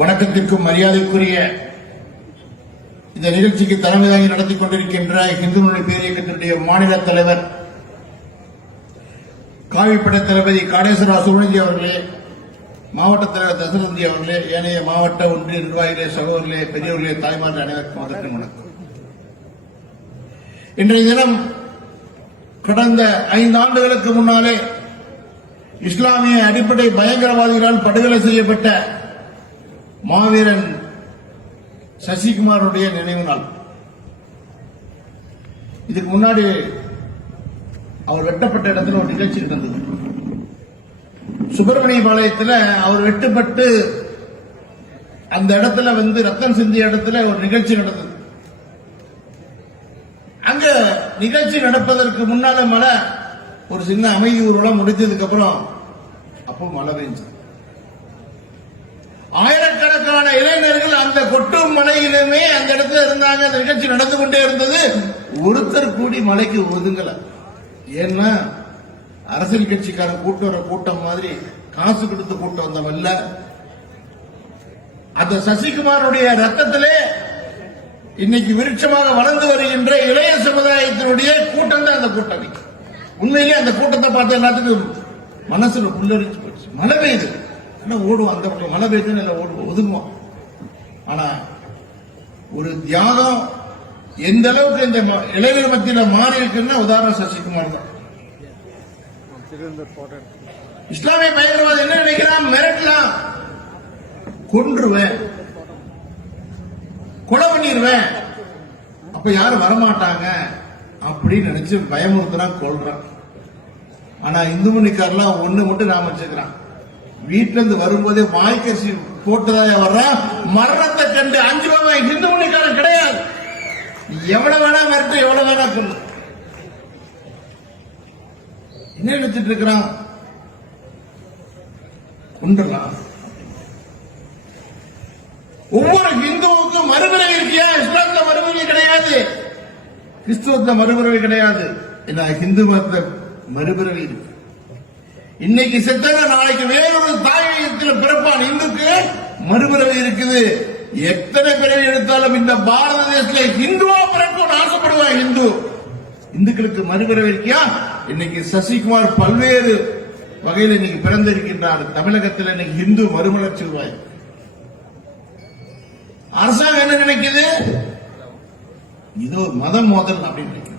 வணக்கத்திற்கும் மரியாதைக்குரிய இந்த நிகழ்ச்சிக்கு தலைமை தாங்கி நடத்தி கொண்டிருக்கின்ற இந்து முன்னணி பேரியக்கத்தினுடைய மாநில தலைவர் காவிப்படை தளபதி காடேஸ்வரா சுப்ரமணியஜி அவர்களே, மாவட்ட தலைவர் தசரந்தி அவர்களே, ஏனைய மாவட்ட ஒன்றிய நிர்வாகிகளே, சகோதரர்களே, பெரியவர்களே, தாய்மார்கள் அனைவருக்கும் வணக்கம். இன்றைய தினம் கடந்த 5 ஆண்டுகளுக்கு முன்னாலே இஸ்லாமிய அடிப்படை பயங்கரவாதிகளால் படுகொலை செய்யப்பட்ட மாவீரன் சசிகுமாருடைய நினைவு நாள். இதுக்கு முன்னாடி அவர் வெட்டப்பட்ட இடத்துல ஒரு நிகழ்ச்சி நடந்தது. சுப்பிரமணிய பாளையத்தில் அவர் வெட்டுப்பட்டு அந்த இடத்துல ரத்தம் சிந்திய இடத்துல ஒரு நிகழ்ச்சி நடந்தது. அங்க நிகழ்ச்சி நடப்பதற்கு முன்னால மழை, ஒரு சின்ன அமைதி ஊர்வலம் முடித்ததுக்கு அப்புறம் அப்போ மழை பெஞ்சு ஆயிரக்கணக்கான இளைஞர்கள் அந்த கொட்டும் மலையிலுமே அந்த இடத்துல இருந்தாங்க. அந்த நிகழ்ச்சி நடந்து கொண்டே இருந்தது. ஒருத்தர் கூடி மலைக்கு ஒதுங்கல. ஏன்னா அரசியல் கட்சிக்காரன் கூட்டம் வர கூட்டம் மாதிரி காசு கொடுத்து கூட்டம் வந்தவல்ல. அந்த சசிகுமாருடைய ரத்தத்திலே இன்னைக்கு விருட்சமாக வளர்ந்து வருகின்ற இளைய சமுதாயத்தினுடைய கூட்டம் தான் அந்த கூட்டம். உண்மையிலேயே அந்த கூட்டத்தை பார்த்து எல்லாத்துக்கும் மனசுல புல்லரிச்சு போச்சு. மழை பெய்யுது, ஓடுவோம், அந்த பக்கம் மழை பெய்யுது, நல்லா ஓடுவோம், ஒதுங்குவோம். ஆனா ஒரு தியாகம் எந்த அளவுக்கு இந்த இளைஞர் மத்தியில் மாறி இருக்குன்னா உதாரணம் சசிகுமார் தான். இஸ்லாமிய பயங்கரவாதி என்ன நினைக்கிறான்? மிரட்டலாம், கொன்றுவேன், கொலை பண்ணிடுவேன், அப்ப யாரும் வரமாட்டாங்க அப்படின்னு நினைச்சு பயமுறுத்துறான், கொள்றான். ஆனா இந்து மணிக்காரெல்லாம் ஒண்ணு மட்டும் நாம வச்சுக்கிறான். வீட்டுல இருந்து வரும்போதே வாய்க்கசி போட்டுதான் வர்றான். மரணத்தை கண்டு அஞ்சுபவன் இந்து மணிக்காரன் கிடையாது. எவ்வளவு வேணா மிரட்டு, எவ்வளவு வேணா சொல்லு. என்ன நினைச்சிட்டு இருக்கிறான்? கொண்டுலாம். ஒவ்வொரு இந்துவுக்கும் மறுபிறவி இருக்கியா? இஸ்லாத்துல மறுபிறவி கிடையாது, கிறிஸ்துவத்துல மறுபிறவி கிடையாது. இந்து மத மறுபிறவி இருக்கு. இன்னைக்கு செத்தவன் நாளைக்கு வேறொரு தாயத்தில் பிறப்பான். இந்துக்கு மறுபிறவி இருக்குது. எத்தனை பிறவி எடுத்தாலும் இந்த பாரத தேசத்தில் இந்துவா பிறக்கும் ஆசைப்படுவான். இந்துக்களுக்கு மறுபிறவி இருக்கியா? இன்னைக்கு சசிகுமார் பல்வேறு வகையில் இன்னைக்கு பிறந்திருக்கின்றார். தமிழகத்தில் இன்னைக்கு இந்து மறுமலர்ச்சி உருவாய். அரசாங்கம் என்ன நினைக்குது? இது ஒரு மத மோதல் அப்படின்னு நினைக்குது.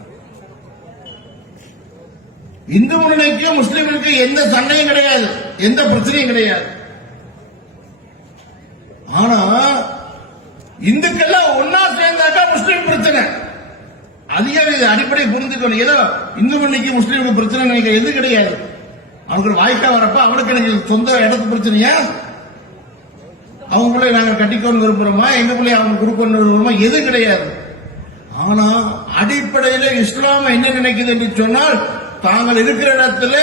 இந்து முன்னணிக்கும் முஸ்லிம்களுக்கு எந்த சண்டையும் கிடையாது, எந்த பிரச்சனையும் கிடையாது. ஆனா இந்துக்கெல்லாம் ஒன்னா சேர்ந்தாக்கா முஸ்லீம் பிரச்சனை. அதிகாரி அடிப்படை புரிஞ்சுக்கணும். ஏதோ இந்து முன்னணிக்கு முஸ்லீமுக்கு பிரச்சனை நினைக்க எது கிடையாது. அவங்களுக்கு வாய்க்கா வரப்ப அவனுக்கு எனக்கு சொந்த இடத்து பிரச்சனையா? அவங்க பிள்ளை நாங்க கட்டிக்கோன்னு விரும்புறோமா? எங்க பிள்ளை அவங்க கொடுக்கணும் விரும்புறோமா? எது கிடையாது. ஆனா அடிப்படையில் இஸ்லாம் என்ன நினைக்குது என்று சொன்னால், தாங்கள் இருக்கிற இடத்துல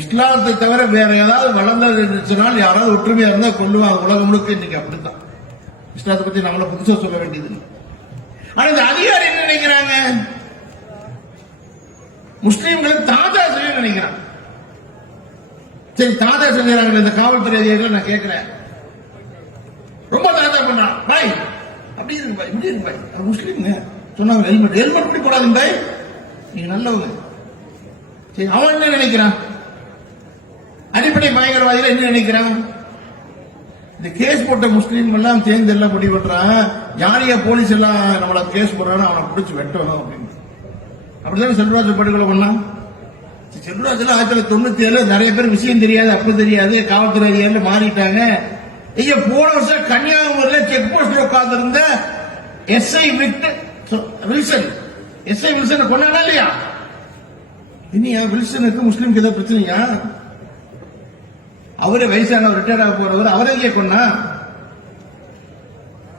இஸ்லாத்தை தவிர வேற ஏதாவது வளர்ந்தது இருந்துச்சுனால் யாராவது ஒற்றுமையா இருந்தா கொள்ளுவாங்க. உலகம் முழுக்க இன்னைக்கு அப்படித்தான். இஸ்லாத்தை பத்தி நம்மள புதுசா சொல்ல வேண்டியது. ஆனா இந்த அதிகாரி என்ன நினைக்கிறாங்க? முஸ்லீம்களுக்கு தாதா செய்ய நினைக்கிறான். சரி, தாதா செஞ்சாங்க. இந்த காவல்துறை அதிகாரிகள் நான் கேட்கிறேன், ரொம்ப தாதா பண்ணான் பாய், அப்படி இருக்கு பாய், இப்படி இருக்கு பாய், அது முஸ்லீம்ங்க சொன்னாங்க. ஹெல்மெட் படி போடாதீங்க பாய், நீங்க நல்லவங்க. சரி, அவன் என்ன நினைக்கிறான்? அடிப்படை பயங்கரவாதிகள் என்ன நினைக்கிறான்? இந்த கேஸ் போட்ட முஸ்லீம் எல்லாம் சேர்ந்து எல்லாம் முடிவு பண்றான். யாரையா போலீஸ் எல்லாம் நம்மள கேஸ் போடுறான்னு அவனை பிடிச்சி வெட்டணும் அப்படின்னு. அப்படிதான் செல்வராஜ் படுகொலை பண்ணான். செல்வராஜ் 1997 நிறைய பேர் விஷயம் தெரியாது, அப்ப தெரியாது, காவல்துறை அதிகாரிகள் மாறிட்டாங்க. ஐயா, போன வருஷம் கன்னியாகுமரியில் செக் போஸ்ட்ல உட்கார்ந்து இருந்த எஸ்ஐ வில்சன், எஸ்ஐ வில்சன் கொண்டாடா இல்லையா? இனியா வில்சனுக்கு முஸ்லீம்க்கு ஏதோ பிரச்சனையா? அவரே வயசானவர், ரிட்டையர்ட் ஆக போறவர், அவரே கொண்டா.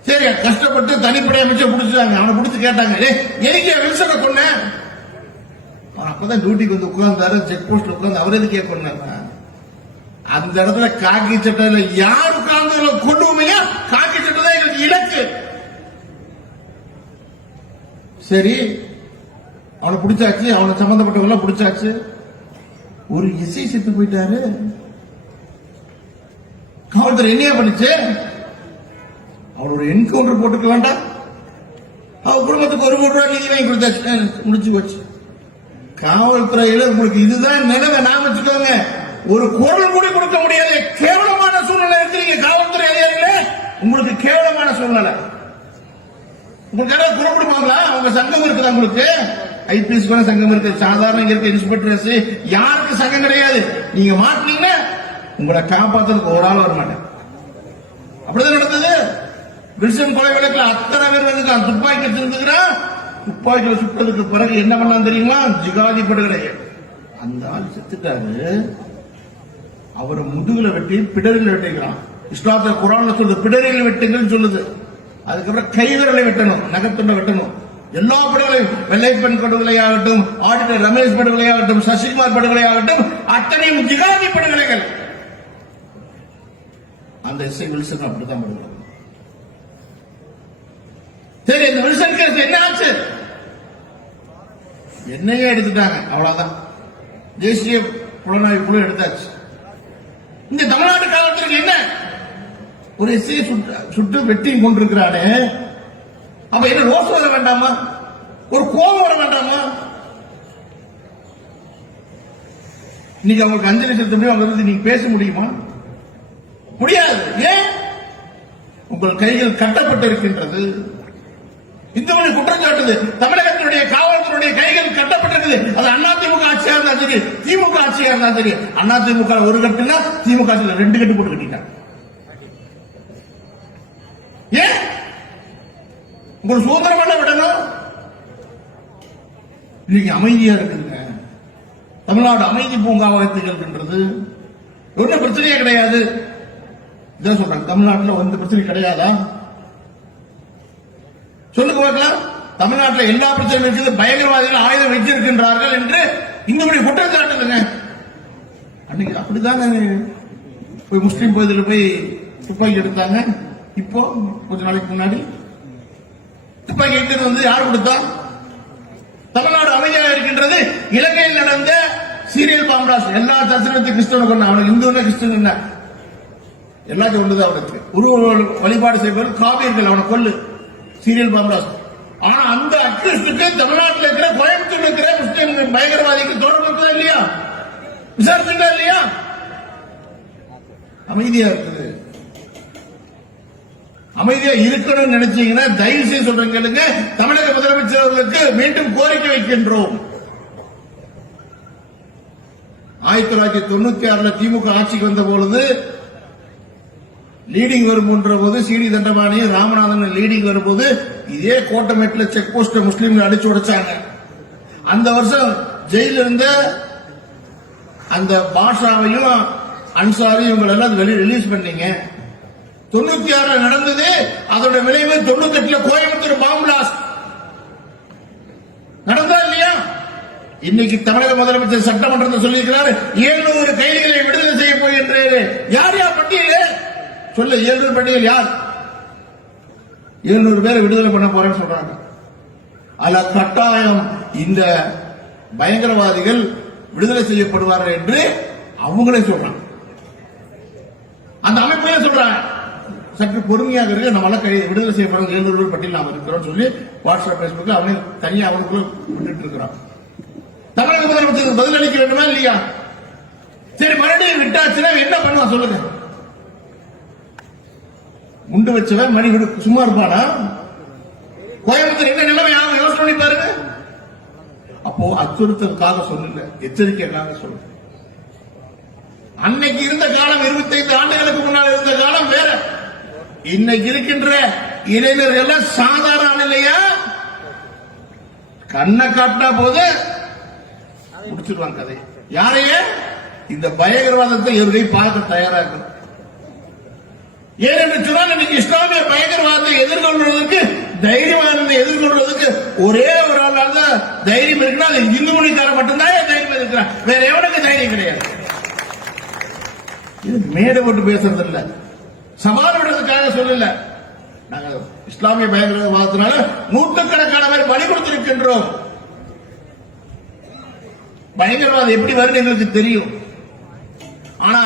சரி, கஷ்டப்பட்டு தனிப்படை அமைச்சர் பிடிச்சாங்க. அவனை பிடிச்சு கேட்டாங்க, எதுக்கு வில்சனை கொண்ட? அப்பதான் டியூட்டிக்கு வந்து உட்கார்ந்தாரு, செக் போஸ்ட்ல உட்கார்ந்து அவர் எதுக்கே கொண்டாங்க. அந்த இடத்துல காக்கி சட்டம் யார் உட்கார்ந்து கொண்டுமையா? காக்கி சட்டம் தான் எங்களுக்கு இலக்கு. சரி, அவனை பிடிச்சாச்சு, அவனை சம்பந்தப்பட்டவங்க பிடிச்சாச்சு. ஒரு எஸ்ஐ செத்து போயிட்டாரு. காவல்துறை என்னையா பண்ணுச்சு? அவர் ஒரு என்கவுண்டர் போட்டுக்க வேண்டாம்? அவர் குடும்பத்துக்கு 1 கோடி ரூபாய் நிதி வாங்கி கொடுத்தாச்சு, முடிச்சு போச்சு. காவல்துறையில உங்களுக்கு இதுதான் நிலைமை. நான் வச்சுக்கோங்க, ஒரு குரல் கூட கொடுக்க முடியாத கேவலமான சூழ்நிலை இருக்கிறீங்க காவல்துறை அதிகாரிகளே. உங்களுக்கு கேவலமான சூழ்நிலை. உங்களுக்கு யாராவது குரல் கொடுப்பாங்களா? அவங்க சங்கம் இருக்குதா? உங்களுக்கு ஐபிஎஸ் கூட சங்கம் இருக்கு, சாதாரண இங்க இருக்க இன்ஸ்பெக்டர்ஸ் யாருக்கு சங்கம் கிடையாது. நீங்க மாட்டினீங்கன்னா உங்களை காப்பாத்துறதுக்கு ஒரு ஆள் வர மாட்டேன். அப்படிதான் நடந்தது. வில்சன் கொலை வழக்கில் அத்தனை பேர் வந்து துப்பாக்கி வச்சிருந்துக்கிறான். துப்பாக்கியில சுட்டதுக்கு பிறகு என்ன பண்ணலாம் தெரியுமா? ஜிகாதி படுகொலை. அந்த ஆள் செத்துட்டாரு. அவரை முதுகுல வெட்டி பிடரில் வெட்டிக்கிறான். இஸ்லாத்த குரான்ல சொல்லுது பிடரில் வெட்டுங்கன்னு சொல்லுது. அதுக்கப்புறம் கைவிரலை வெட்டணும், நகத்துண்ட வெட்டணும். எல்லா படுகொலையும், வெள்ளைப்பெண் படுகொலையாகட்டும், ஆடிட்டர் ரமேஷ் படுகொலையாகட்டும், சசிகுமார் படுகொலையாகட்டும், அத்தனையும் ஜிகாதி படுகொலைகள். அந்த எஸ்ஐ வில்சன் அப்படித்தான் படுகொலை. சரி, இந்த வில்சன் கேஸ் என்ன ஆச்சு? என்னையே எடுத்துட்டாங்க, அவ்வளவுதான். தேசிய புலனாய்வு குழு எடுத்தாச்சு. இந்த தமிழ்நாட்டு காவல்துறைக்கு என்ன? ஒரு எஸ்ஐ சுட்டு வெட்டி கொண்டிருக்கிறானே, அப்ப என்ன ரோஸ் வர வேண்டாமா? ஒரு கோபம் வர வேண்டாமா? இன்னைக்கு அவங்களுக்கு அஞ்சலி செலுத்த முடியும், அவங்க இருந்து நீங்க பேச முடியுமா? முடியாது. ஏன்? உங்கள் கைகள் கட்டப்பட்டிருக்கின்றது. இந்த ஒரு குற்றச்சாட்டு தமிழகத்தினுடைய காவல்துறையுடைய கைகள் கட்டப்பட்டிருக்குது. அது அதிமுக ஆட்சியா இருந்தா சரி, திமுக ஆட்சியா இருந்தா சரி. அதிமுக ஒரு கட்டுனா திமுக ஆட்சியில் 2 கட்டு போட்டு கட்டிட்டாங்க. ஏன்? உங்களுக்கு சுதந்திரமான விடணும். இன்னைக்கு அமைதியா இருக்குங்க. தமிழ்நாடு அமைதி பூங்காவாக திகழ்கின்றது. ஒன்னும் பிரச்சனையே கிடையாது. இதான் சொல்றாங்க, தமிழ்நாட்டில் எந்த பிரச்சனையும் கிடையாதா? சொல்லுங்க பார்க்கலாம். தமிழ்நாட்டில் எல்லா பிரச்சனையும் இருக்குது, பயங்கரவாதிகள் ஆயுதம் வைத்திருக்கின்றார்கள் என்று இந்த குற்றச்சாட்டுங்க. அன்னைக்கு அப்படிதாங்க போய் முஸ்லீம் கோயிலில் போய் துப்பாக்கி எடுத்தாங்க. இப்போ கொஞ்ச நாளைக்கு முன்னாடி துப்பாக்கி எடுத்தது வந்து யார் கொடுத்தா? தமிழ்நாடு அமைதியாக இருக்கின்றது. இலங்கையில் நடந்த சீரியல் பாம்பராஸ் எல்லா தரிசனத்தையும் கிறிஸ்தவனை கொண்ட, அவனுக்கு இந்து கிறிஸ்தவன் என்ன எல்லாத்தையும் ஒன்றுதான். அவனுக்கு உருவ வழிபாடு செய்பவர்கள் காவியர்கள், அவனை கொல்லு, சீரியல் பாம்பராஸ். ஆனா அந்த அக்யூஸ்டுக்கு தமிழ்நாட்டில் இருக்கிற கோயம்புத்தூர் இருக்கிற முஸ்லீம் பயங்கரவாதிக்கு தொடர்பு இருக்குதா இல்லையா? விசாரிச்சுட்டா இல்லையா? அமைதியா இருக்குது. அமைதியா இருக்கணும்னு நினைச்சீங்கன்னா தயவு செய்து சொல்றேன் கேளுங்க. தமிழக முதலமைச்சர் அவர்களுக்கு மீண்டும் கோரிக்கை வைக்கின்றோம். 1996 திமுக ஆட்சிக்கு வந்த பொழுது லீடிங் வரும்போன்ற போது சிடி தண்டபாணி ராமநாதன் லீடிங் வரும்போது இதே கோட்டமேட்டில் செக் போஸ்ட் முஸ்லீம்கள் அடிச்சு உடைச்சாங்க. அந்த வருஷம் ஜெயில இருந்த அந்த பாஷாவையும் அன்சாரையும் இவங்க எல்லாம் வெளியே ரிலீஸ் பண்ணீங்க. 96 நடந்தது. அதோட விளைவு 98 கோயம்புத்தூர் பாம்பு பிளாஸ்ட் நடந்தா இல்லையா? இன்னைக்கு தமிழக முதலமைச்சர் சட்டமன்றத்தில் சொல்லியிருக்கிறார் 700 கைதிகளை விடுதலை செய்ய போகின்றார். யார் யார் பட்டியல் சொல்ல? 700 பட்டியல் யார்? 700 பேரை விடுதலை பண்ண போறேன்னு சொல்றாங்க. அல்ல கட்டாயம் இந்த பயங்கரவாதிகள் விடுதலை செய்யப்படுவார்கள் என்று அவங்களே சொல்றாங்க. அந்த அமைப்பே சொல்றாங்க சற்று பொறுமையாக இருக்கு, நம்மளால விடுதலை செய்யப்படும் 700 பேர் பட்டியல் நாம் இருக்கிறோம் சொல்லி வாட்ஸ்அப் பேஸ்புக்ல அவனே தனியாக அவனுக்குள்ள விட்டுட்டு இருக்கிறான். தமிழக முதலமைச்சருக்கு பதில் அளிக்க வேண்டுமா இல்லையா? சரி, மறுபடியும் விட்டாச்சுன்னா என்ன பண்ணுவான் சொல்லுங்க? முண்டு வச்சவன் மணி சும்மா இருப்பானா? கோயம்புத்தூர் என்ன நிலைமை ஆகும் யோசனை பண்ணி பாருங்க. அப்போ அச்சுறுத்தலுக்காக சொல்லல, எச்சரிக்கைக்காக சொல்ல. அன்னைக்கு இருந்த காலம் 25 ஆண்டுகளுக்கு முன்னால் இருந்த காலம் வேற. இன்னைக்கு இருக்கின்ற இளைஞர்கள் சாதாரண இல்லையா? கண்ணை காட்டினா போது முடிச்சிருவாங்க கதை. யாரையே? இந்த பயங்கரவாதத்தை எதிரை பார்க்க தயாராக. ஏனென்று சொன்னால் இன்னைக்கு இஸ்லாமிய பயங்கரவாதத்தை எதிர்கொள்வதற்கு தைரியமாக எதிர்கொள்வதற்கு ஒரே ஒரு ஆளாக தைரியம் இருக்குன்னா அது இந்து மொழிக்கார மட்டும்தான் தைரியம் இருக்கிறான். வேற எவனுக்கு தைரியம் கிடையாது. இது மேடை போட்டு பேசுறது இல்ல, சவால் விடுறதுக்காக சொல்லல. நாங்கள் இஸ்லாமிய பயங்கரவாதத்தினால நூற்றுக்கணக்கான பேர் பலி கொடுத்திருக்கின்றோம். பயங்கரவாதம் எப்படி வருது எங்களுக்கு தெரியும். ஆனா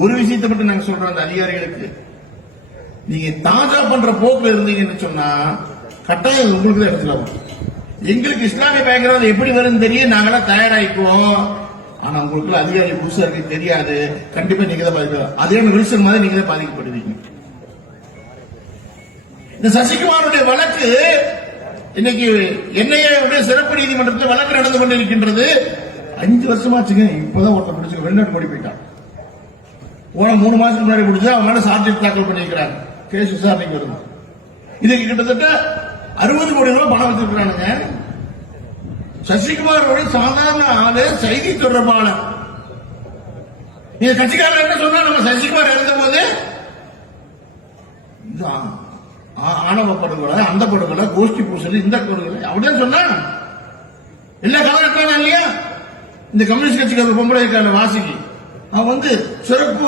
ஒரு விஷயத்தை மட்டும் நாங்க சொல்றோம் அந்த அதிகாரிகளுக்கு, நீங்க தாஜா பண்ற போக்குல இருந்தீங்கன்னு சொன்னா கட்டாயம் உங்களுக்கு தான் இடத்துல வரும். எங்களுக்கு இஸ்லாமிய பேக்ரவுண்ட் எப்படி வரும்னு தெரியும், நாங்களாம் தயாராகிக்குவோம். ஆனா உங்களுக்கு அதிகாரி புதுசா இருக்கு தெரியாது, கண்டிப்பா நீங்க தான் பாதிக்க, அதே வில்சன் மாதிரி நீங்க தான் பாதிக்கப்படுவீங்க. இந்த சசிகுமாருடைய வழக்கு இன்னைக்கு என்ஐஏ சிறப்பு நீதிமன்றத்தில் வழக்கு நடந்து கொண்டிருக்கின்றது. 5 வருஷமாச்சுங்க. இப்பதான் ஒருத்தர் பிடிச்சு வெளிநாட்டு ஓடி போயிட்டான். போன 3 மாசத்துக்கு முன்னாடி பிடிச்சு அவங்க மேல சார்ஜ் தாக்கல் பண்ணிருக்கிறாங்க. கேஸ் விசாரணைக்கு வருது. இதுக்கு கிட்டத்தட்ட 60 கோடி ரூபாய் பணம் வச்சிருக்கிறானுங்க. சசிகுமாரோட சாதாரண ஆளு, செய்தி தொடர்பாளர். நீங்க கட்சிக்காரர் என்ன சொன்னா, நம்ம சசிகுமார் இருந்த போது ஆணவ படுகொலை, அந்த படுகொலை, கோஷ்டி பூசல், இந்த படுகொலை அப்படிதான் சொன்னா எல்லா காலகட்டம் இல்லையா. இந்த கம்யூனிஸ்ட் கட்சிக்கு பொம்பளை இருக்கான வாசிக்கு அவன் சிறப்பு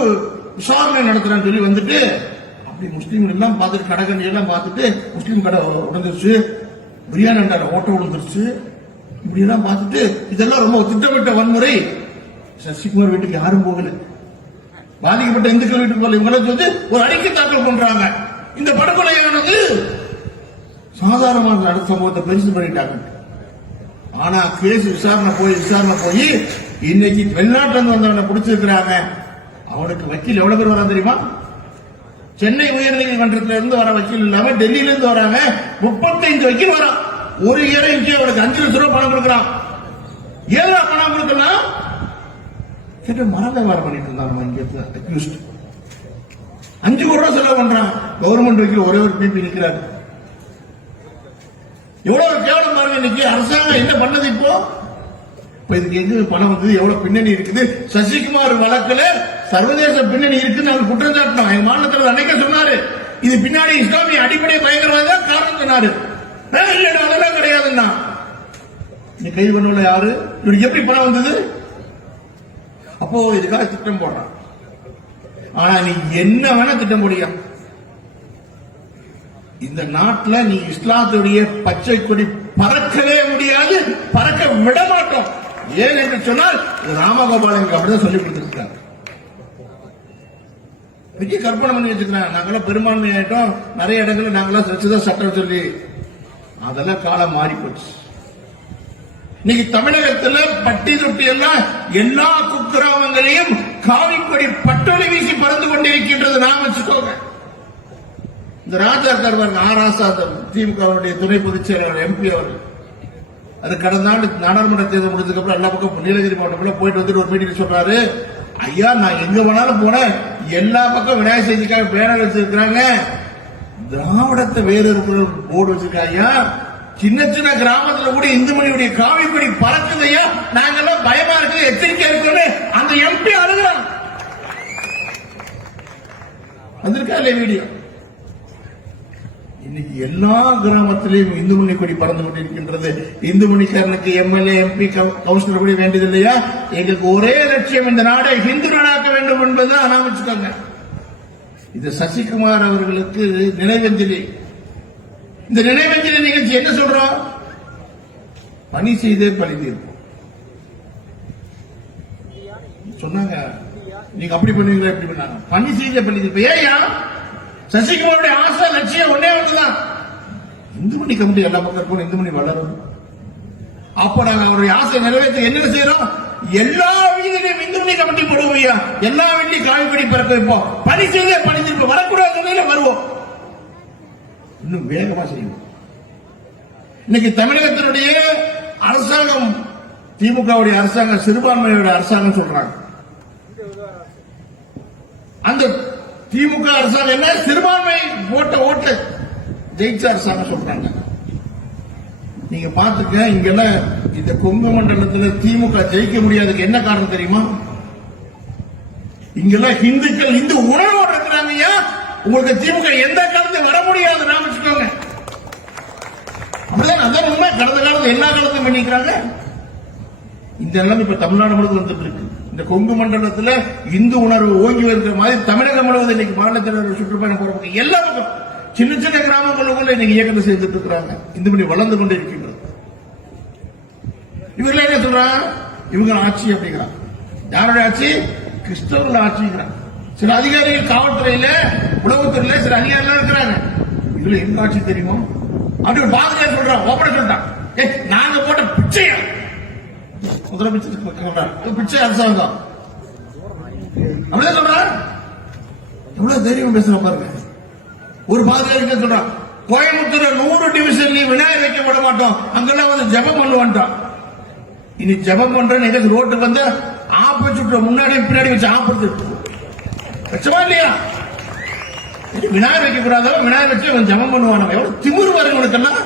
விசாரணை நடத்துறான்னு சொல்லி வந்துட்டு அப்படி முஸ்லீம்கள் எல்லாம் பார்த்துட்டு கடகண்டி எல்லாம் பார்த்துட்டு முஸ்லீம் கடை உடஞ்சிருச்சு, பிரியாணி ஓட்ட விழுந்துருச்சு, இப்படி எல்லாம் பார்த்துட்டு இதெல்லாம் ரொம்ப திட்டமிட்ட வன்முறை. சசிகுமார் வீட்டுக்கு யாரும் போகல, பாதிக்கப்பட்ட இந்துக்கள் வீட்டுக்கு போல. இவங்களுக்கு ஒரு அறிக்கை தாக்கல் பண்றாங்க. இந்த படுகொலையானது சாதாரணமான நடத்த சம்பவத்தை பெருசு பண்ணிட்டாங்க. ஆனா கேஸ் விசாரணை போய் இன்னைக்கு வெளிநாட்டில இருந்து வந்தவனை பிடிச்சிருக்கிறாங்க. அவனுக்கு வக்கீல் எவ்வளவு பேர் வரான் தெரியுமா? சென்னை உயர்நீதிமன்றத்தில இருந்து வர வக்கீல் இல்லாம டெல்லியில இருந்து வராங்க. 35 வக்கீல் வரான். ஒரு இயரைக்கு அவனுக்கு 5 லட்சம் ரூபாய் பணம் கொடுக்கிறான். ஏழா பணம் கொடுக்கலாம் மர வியாபாரம் பண்ணிட்டு இருந்தாங்க. 5 கோடி ரூபாய் செலவு பண்றான். கவர்மெண்ட் வக்கீல் ஒரே ஒரு பிபி நிற்கிறாரு. எவ்வளவு கேவலம் பாருங்க. இன்னைக்கு அரசாங்கம் என்ன பண்ணது? இப்போ இதுக்கு எங்க பணம் வந்தது, எவ்வளவு பின்னணி இருக்குது? சசிகுமார் வழக்குல சர்வதேச பின்னணி இருக்குன்னு அவங்க குற்றம் சாட்டினோம். எங்க மாநிலத்தில் அன்னைக்கே சொன்னாரு, இது பின்னாடி இஸ்லாமிய அடிப்படை பயங்கரவாத காரணம் சொன்னாரு. அதெல்லாம் கிடையாதுன்னா நீ கைது பண்ணல யாரு? இவருக்கு எப்படி பணம் வந்தது? அப்போ இதுக்காக திட்டம் போடுறான். ஆனா நீ என்ன வேணா திட்டம் போடியா, இந்த நாட்டில் நீ இஸ்லாத்துடைய பச்சை கொடி பறக்கவே முடியாது, பறக்க விட மாட்டோம். ஏன் என்று சொன்னால் ராமகோபாலன் அப்படிதான் சொல்லி கொடுத்திருக்காங்க. பெரிய கற்பனை பண்ணி வச்சிருக்காங்க. நாங்களாம் பெரும்பான்மை ஆயிட்டோம், நிறைய இடங்களில் நாங்களாம் வச்சுதான் சட்டம் சொல்லி, அதெல்லாம் காலம் மாறி போச்சு. இன்னைக்கு தமிழகத்தில் பட்டி தொட்டி எல்லாம் எல்லா குக்கிராமங்களையும் காவிக்கொடி பட்டொலி வீசி பறந்து கொண்டிருக்கின்றது. நாம் வச்சுக்கோங்க. இந்த ராஜா இருக்கார் பாருங்க, ஆராசா திமுகவுடைய துணை பொதுச் செயலாளர் எம்பி அவர்கள், அது கடந்த ஆண்டு நாடாளுமன்ற தேர்தல் முடிஞ்சதுக்கு அப்புறம் எல்லா பக்கம் நீலகிரி மாவட்டம் போயிட்டு வந்துட்டு ஒரு மீட்டிங் சொல்றாரு, ஐயா நான் எங்க வேணாலும் போனேன், எல்லா பக்கம் விநாயகர் சதுர்த்திக்காக பேனர் வச்சிருக்காங்க, திராவிடத்தை வேறு இருக்கிற போர்டு வச்சிருக்காங்க, சின்ன சின்ன கிராமத்துல கூட இந்துமணியுடைய காவிக்கொடி பறக்குதையா, நாங்கெல்லாம் பயமா இருக்குது, எச்சரிக்கை இருக்குன்னு அந்த எம்பி அழுகிறான். வந்திருக்கா இல்லையா வீடியோ? இன்னைக்கு எல்லா கிராமத்திலையும் இந்துமணி கொடி பறந்து கொண்டிருக்கின்றது. இந்துமணிக்காரனுக்கு எம்எல்ஏ எம்பி கவுன்சிலர் கூட வேண்டியது இல்லையா? எங்களுக்கு ஒரே லட்சியம், இந்த நாடை ஹிந்து நாடாக்க வேண்டும் என்பதுதான் அனாமிச்சுக்காங்க. இது சசிகுமார் அவர்களுக்கு நினைவஞ்சலி. இந்த நினைவஞ்சலி நிகழ்ச்சி என்ன சொல்றோம்? பணி செய்தே பழி தீர்ப்போம் சொன்னாங்க. நீங்க அப்படி பண்ணுவீங்களா, எப்படி பண்ணாங்க? பணி செய்த பழி தீர்ப்பு. ஏயா சசிகுமாருடைய ஆசை லட்சியம் ஒன்னே ஒன்றுதான், இந்துமணி கமிட்டி எல்லா பக்கம் இருக்கும், இந்துமணி வளரும். அப்ப நாங்க அவருடைய ஆசை நிறைவேற்ற என்ன செய்யறோம்? எல்லா வீதியிலும் இந்துமணி கமிட்டி போடுவோம், எல்லா வீட்லையும் காவிக்கொடி பறக்க வைப்போம், பணி செய்தே பணி தீர்ப்போம், வரக்கூடாத நிலையில வருவோம், இன்னும் வேகமா செய்வோம். இன்னைக்கு தமிழகத்தினுடைய அரசாங்கம், திமுகவுடைய அரசாங்கம் சிறுபான்மையோட அரசாங்கம் சொல்றாங்க. அந்த திமுக அரசாங்கம் என்ன, சிறுபான்மை ஓட்டு ஜெயிச்ச அரசாங்கம் சொல்றாங்க. நீங்க பாத்துக்க, இங்கெல்லாம் இந்த கொங்கு மண்டலத்தில் திமுக ஜெயிக்க முடியாதுக்கு என்ன காரணம் தெரியுமா? இங்கெல்லாம் இந்துக்கள் இந்து உணர்வோடு இருக்கிறாங்க. உங்களுக்கு திமுக எந்த காலத்தையும் வர முடியாது, நாம வச்சுக்கோங்க. அப்படிதான் அதான் உண்மை. கடந்த காலத்தில் எல்லா காலத்தையும் பண்ணிக்கிறாங்க. இந்த நிலைமை இப்ப தமிழ்நாடு முழுவதும் வந்துட்டு இருக்கு. இந்த கொங்கு மண்டலத்தில் இந்து உணர்வு ஓங்கி வருகிற மாதிரி தமிழகம் முழுவதும் இன்னைக்கு மாநில தலைவர் சுற்றுப்பயணம் போறவங்க எல்லா பக்கம் சின்ன சின்ன கிராமங்களுக்குள்ள இன்னைக்கு இயக்கத்தை செய்துட்டு இருக்கிறாங்க. இந்த மாதிரி வளர்ந்து கொண்டே இருக்கின்றது. இவர்கள் என்ன சொல்றாங்க? இவங்க ஆட்சி அப்படிங்கிறாங்க. யாருடைய ஆட்சி? கிறிஸ்தவர்கள் ஆட்சிங்கிறாங்க. சில அதிகாரிகள் காவல்துறையில உளவுத்துறையில சில அதிகாரிகள் இருக்கிறாங்க. இதுல எங்க ஆட்சி தெரியுமோ அப்படி ஒரு பாதுகாப்பு சொல்றான், ஓப்பன சொல்லிட்டான், நாங்க போட்ட பிச்சையா முதலமைச்சர் பிச்சை அரசாங்கம் அப்படிதான் சொல்றான். எவ்வளவு தைரியம் பேசுற பாருங்க. ஒரு பாதுகாப்பு சொல்றான், கோயம்புத்தூர் 100 டிவிஷன்லயும் விநாயகர் வைக்க விட மாட்டோம், அங்கெல்லாம் வந்து ஜபம் பண்ணுவான்ட்டான். இனி ஜபம் பண்றேன் ரோட்டுக்கு வந்து ஆப்போசிட் முன்னாடி பின்னாடி வச்சு ஆப்பத்து வச்சமா இல்லையா? விநாயகர் வைக்க கூடாதவன் விநாயகர் வச்சு அவன் ஜபம் பண்ணுவான். எவ்வளவு திமிரு பாருங்க உனக்கெல்லாம்.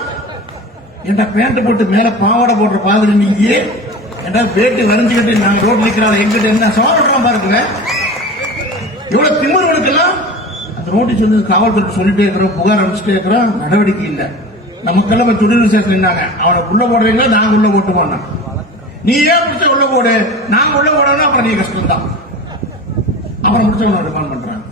ஏன்டா பேண்ட் போட்டு மேல பாவாடை போடுற பாதுரு நீங்க ஏன்டா பேட்டு வரைஞ்சுக்கிட்டு நாங்க ரோட் நிக்கிறாள் எங்கிட்ட என்ன சோழம் பாருங்க. எவ்வளவு திமிரு உனக்கெல்லாம். அந்த நோட்டீஸ் வந்து காவல்துறை சொல்லிட்டே இருக்கிறோம், புகார் அனுப்பிச்சுட்டே இருக்கிறோம், நடவடிக்கை இல்லை. நமக்கெல்லாம் துடிவு சேர்த்து நின்னாங்க. அவனை உள்ள போடுறீங்களா நாங்க உள்ள போட்டுவோம். நீ ஏன் முடிச்ச உள்ள போடு, நாங்க உள்ள போடணும், அப்புறம் நீ கஷ்டம் தான். அப்புறம் முடிச்சவன ரிமாண்ட் பண்றாங்க.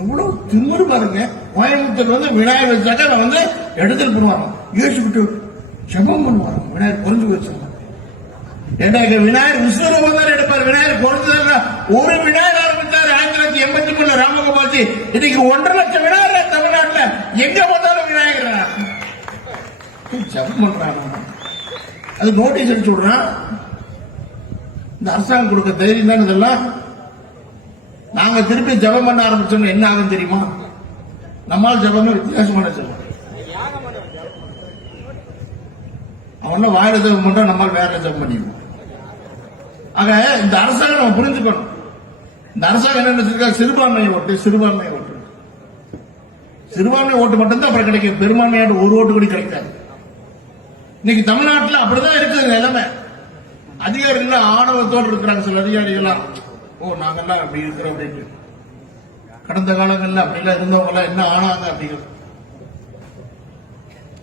எவ்வளவு திமிரு பாருங்க. கோயம்புத்தூர் வந்து விநாயகர் வச்சாக்க வந்து இடத்தில் பண்ணுவாங்க, யோசிச்சுட்டு ஜபம் பண்ணுவாங்க. விநாயகர் குறைஞ்சு வச்சாங்க. ஏன்னா விநாயகர் விஸ்வரூபம் தான் எடுப்பார். விநாயகர் குறைஞ்சது ஒரு விநாயகர் ஆரம்பித்தார் 1983 ராமகோபால்ஜி. இன்னைக்கு 1.5 லட்சம் விநாயகர் தமிழ்நாட்டில் எங்க பார்த்தாலும் விநாயகர் ஜபம் பண்றாங்க. அது நோட்டீஸ் அடிச்சு விடுறான். இந்த அரசாங்கம் கொடுக்க தைரியம் தான் இதெல்லாம். நாங்க திருப்பி ஜபம் பண்ண ஆரம்பிச்சோம் என்ன ஆகும் தெரியுமா? நம்மால் ஜபம் வித்தியாசமான ஜபம். அவன் வாயில ஜபம் பண்றா, நம்மால் வேற ஜபம் பண்ணிடுவோம். ஆக இந்த அரசாங்கம் நம்ம புரிஞ்சுக்கணும். இந்த அரசாங்கம் என்ன நினைச்சிருக்கா? சிறுபான்மை ஓட்டு, சிறுபான்மை ஓட்டு, சிறுபான்மை ஓட்டு மட்டும்தான் அப்புறம் கிடைக்கும். பெரும்பான்மையான ஒரு ஓட்டு கூட கிடைக்காது. இன்னைக்கு தமிழ்நாட்டில் அப்படிதான் இருக்குது நிலைமை. அதிகாரிகள் ஆணவத்தோடு இருக்கிறாங்க. சில அதிகாரிகளா நாங்கெல்லாம் அப்படி இருக்கிறோம் அப்படின்னு. கடந்த காலங்கள்ல அப்படிலாம் இருந்தவங்க எல்லாம் என்ன ஆனாங்க அப்படிங்கிறது.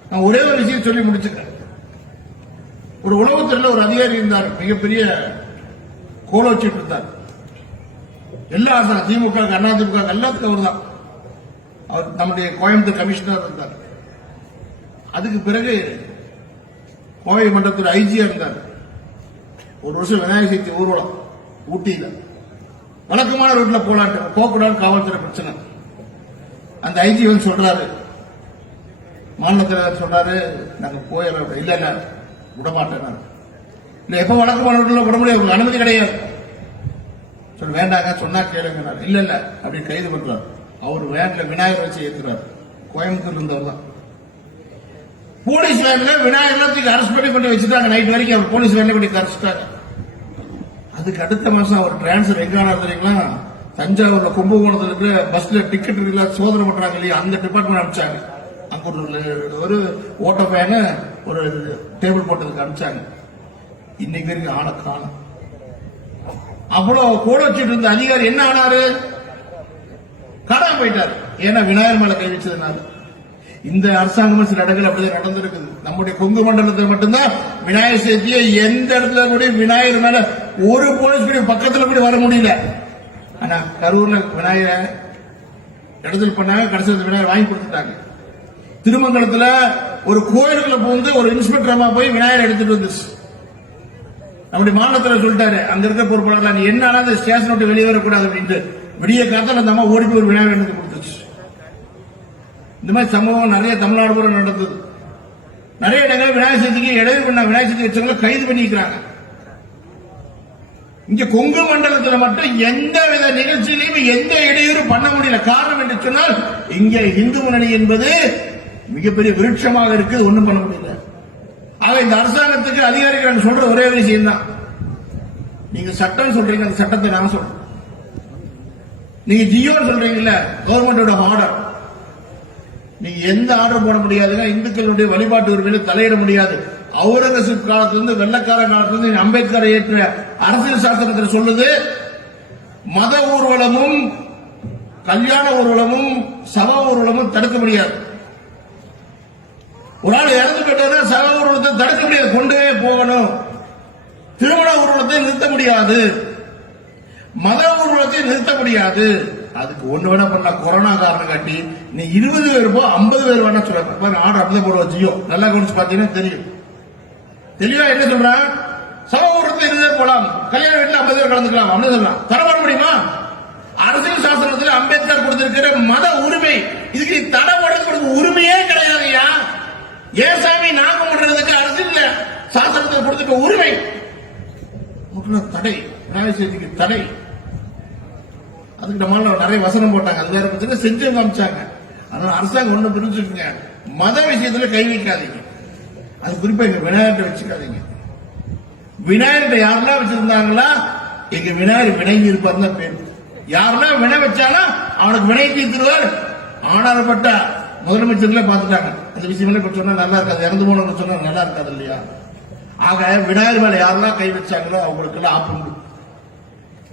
நான் ஒரே ஒரு விஷயம் சொல்லி முடிச்சுக்கிறேன். ஒரு உளவுத்துறையில் ஒரு அதிகாரி இருந்தார், மிகப்பெரிய கோல வச்சுட்டு இருந்தார். எல்லா திமுக அதிமுக எல்லாத்துக்கும் அவர் தான். அவர் நம்முடைய கோயம்புத்தூர் கமிஷனர் இருந்தார். அதுக்கு பிறகு கோவை மண்டலத்தில் ஐஜியா இருந்தார். ஒரு வருஷம் விநாயகர் சதுர்த்தி ஊர்வலம் ஊட்டியில வழக்கமான ரோட்ல போகக்கூடாது, காவல்துறை பிரச்சனை. அந்த ஐஜி வந்து சொல்றாரு, மாநிலத்தில் சொல்றாரு, நாங்க போயிடறோம். இல்ல இல்ல விடமாட்டேன். இல்ல எப்ப வழக்கமான ரோட்ல விட முடியாது, அனுமதி கிடையாது. சொல்ல வேண்டாங்க, சொன்னா கேளுங்க. இல்ல இல்ல அப்படி கைது பண்றாரு. அவர் வேன்ல விநாயகர் வச்சு ஏற்றுறாரு. கோயம்புத்தூர் இருந்தவர் தான். போலீஸ் வேன்ல விநாயகர் அரெஸ்ட் பண்ணி கொண்டு வச்சுட்டாங்க. நைட் வரைக்கும் அவர் போலீஸ் வேன்ல கொண்டு அரெஸ்டாங்க. அதுக்கு அடுத்த மாசம் அவர் டிரான்ஸ்பர் எங்க ஆனார் தெரியுங்களா? தஞ்சாவூர்ல கும்பகோணத்துல இருக்கிற பஸ்ல டிக்கெட் சோதனை பண்றாங்க இல்லையா, அந்த டிபார்ட்மெண்ட் அனுப்பிச்சாங்க. அங்க ஒரு ஓட்டோ ஃபேன் ஒரு டேபிள் போட்டதுக்கு அனுப்பிச்சாங்க. இன்னைக்கு வரைக்கும் ஆளை காணோம். அவ்வளவு கூட வச்சுட்டு இருந்த அதிகாரி என்ன ஆனாரு? காணாம போயிட்டாரு. ஏன்னா விநாயகர் மேல கை வச்சதுனால. இந்த அரசாங்கம் சில இடங்கள் அப்படிதான் நடந்திருக்குது. நம்முடைய கொங்கு மண்டலத்தில் மட்டும்தான் விநாயகர் சதுர்த்தியை எந்த இடத்துல கூட விநாயகர் மேல ஒரு போலீஸ் பக்கத்துல கூட வர முடியல. ஆனா கரூர்ல விநாயகர் இடத்துல பண்ணாங்க, கடைசி விநாயகர் வாங்கி கொடுத்துட்டாங்க. திருமங்கலத்துல ஒரு கோயிலுக்குள்ள போந்து ஒரு இன்ஸ்பெக்டர் அம்மா போய் விநாயகர் எடுத்துட்டு வந்துச்சு. நம்முடைய மாநிலத்தில் சொல்லிட்டாரு, அங்க இருக்க பொறுப்பாளர்கள் நீ என்ன ஆனாலும் ஸ்டேஷன் விட்டு வெளியே வரக்கூடாது அப்படின்ட்டு. விடிய காலத்தில் அந்த அம்மா ஓடி போய் ஒரு விநாயகர் எடுத்து கொடுத்துச்சு. இந்த மாதிரி சம்பவம் நிறைய தமிழ்நாடு பூரா நடந்தது. நிறைய இடங்கள் விநாயகர் சதுர்த்திக்கு இடையூறு பண்ண விநாயகர் சதுர்த்தி வச்சவங்களை கைது பண்ணிக்கிறாங்க. இங்க கொங்கு மண்டலத்தில் மட்டும் எந்த வித நிகழ்ச்சியிலையும் எந்த இடையூறு பண்ண முடியல. காரணம் என்று சொன்னால் இங்க இந்து முன்னணி என்பது மிகப்பெரிய விருட்சமாக இருக்கு, ஒண்ணும் பண்ண முடியல. ஆக இந்த அரசாங்கத்துக்கு அதிகாரிகள் சொல்ற ஒரே விஷயம் தான், நீங்க சட்டம் சொல்றீங்க, அந்த சட்டத்தை நான் சொல்றேன். நீங்க ஜியோ சொல்றீங்கல்ல, கவர்மெண்டோட ஆர்டர், நீங்க எந்த ஆர்டர் போட முடியாதுங்க. இந்துக்களுடைய வழிபாட்டு உரிமையில தலையிட முடியாது. அவுரங்கசீப் காலத்திலிருந்து வெள்ளக்கார காலத்திலிருந்து அம்பேத்கர் ஏற்ற அரசியல் சாசனத்தில் சொல்லுது, மத ஊர்வலமும் கல்யாண ஊர்வலமும் சபா ஊர்வலமும் தடுக்க முடியாது. ஒரு ஆள் இறந்து போயிட்டாரு, சபா ஊர்வலத்தை தடுக்க முடியாது, கொண்டே போகணும். திருமண ஊர்வலத்தை நிறுத்த முடியாது, மத ஊர்வலத்தை நிறுத்த முடியாது. அதுக்கு ஒண்ணு வேணா பண்ண, கொரோனா காரணம் காட்டி நீ 20 பேர் போ, 50 பேர் வேணா சொல்ல ஆர்டர் அப்படிதான் போடுவோம். ஜியோ நல்லா கவனிச்சு பாத்தீங்கன்னா தெரியும். தெளிவா என்ன சொல்றான், சபா ஊர்வலத்தை 20 பேர் போலாம், கல்யாண வீட்டுல 50 பேர் கலந்துக்கலாம் அப்படின்னு சொல்லலாம். தரப்பட முடியுமா? அரசியல் சாசனத்தில் அம்பேத்கர் கொடுத்திருக்கிற மத உரிமை, இதுக்கு நீ தடை போடுறதுக்கு உரிமையே கிடையாதுயா. ஏன் சாமி நாங்க பண்றதுக்கு அரசியல் சாசனத்தில் கொடுத்துட்ட உரிமை தடை, விநாயகர் சதுர்த்திக்கு தடை. அதுக்கு நம்மளால நிறைய வசனம் போட்டாங்க, அது வேற பிரச்சனை, செஞ்சு காமிச்சாங்க. அதனால அரசாங்கம் ஒண்ணு புரிஞ்சுக்கங்க, மத விஷயத்துல கை வைக்காதீங்க. அது குறிப்பா எங்க விநாயகத்தை வச்சுக்காதீங்க. விநாயகத்தை யாரெல்லாம் வச்சிருந்தாங்களா, எங்க விநாயகர் வினங்கி இருப்பார் தான் பேர். யாரெல்லாம் வினை வச்சாலும் அவனுக்கு வினை தீர்த்துருவார். ஆனாரப்பட்ட முதலமைச்சர்களே பார்த்துட்டாங்க. அந்த விஷயம் இப்ப சொன்னா நல்லா இருக்காது, இறந்து போனவங்க சொன்னா நல்லா இருக்காது இல்லையா? ஆக விநாயகர் மேல யாரெல்லாம் கை வச்சாங்களோ அவங்களுக்கு எல்லாம் ஆப்பு.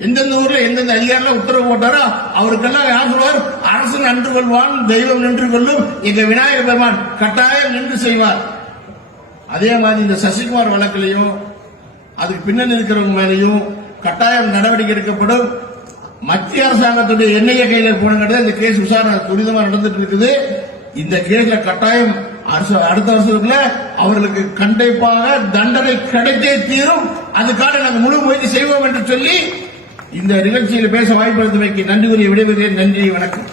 எந்தெந்த ஊர்ல எந்தெந்த அதிகாரிகள் உத்தரவு போட்டாரோ அவருக்கெல்லாம் யார் சொல்வார், அரசு நின்று கொள்வான், தெய்வம் நின்று கொள்ளும், எங்க விநாயகர் பெருமான் கட்டாயம் நின்று செய்வார். அதே மாதிரி இந்த சசிகுமார் வழக்கிலையும் அதுக்கு பின்னணி இருக்கிறவங்க மேலையும் கட்டாயம் நடவடிக்கை எடுக்கப்படும். மத்திய அரசாங்கத்துடைய எண்ணெய கையில போனங்கிறது இந்த கேஸ் விசாரணை துரிதமா நடந்துட்டு இருக்குது. இந்த கேஸ்ல கட்டாயம் அடுத்த வருஷத்துக்குள்ள அவர்களுக்கு கண்டிப்பாக தண்டனை கிடைத்தே தீரும். அதுக்காக நாங்கள் முழு முயற்சி செய்வோம் என்று சொல்லி இந்த நிகழ்ச்சியில் பேச வாய்ப்பு அளித்தமைக்கு நன்றி கூறி விடைபெறுகிறேன். நன்றி, வணக்கம்.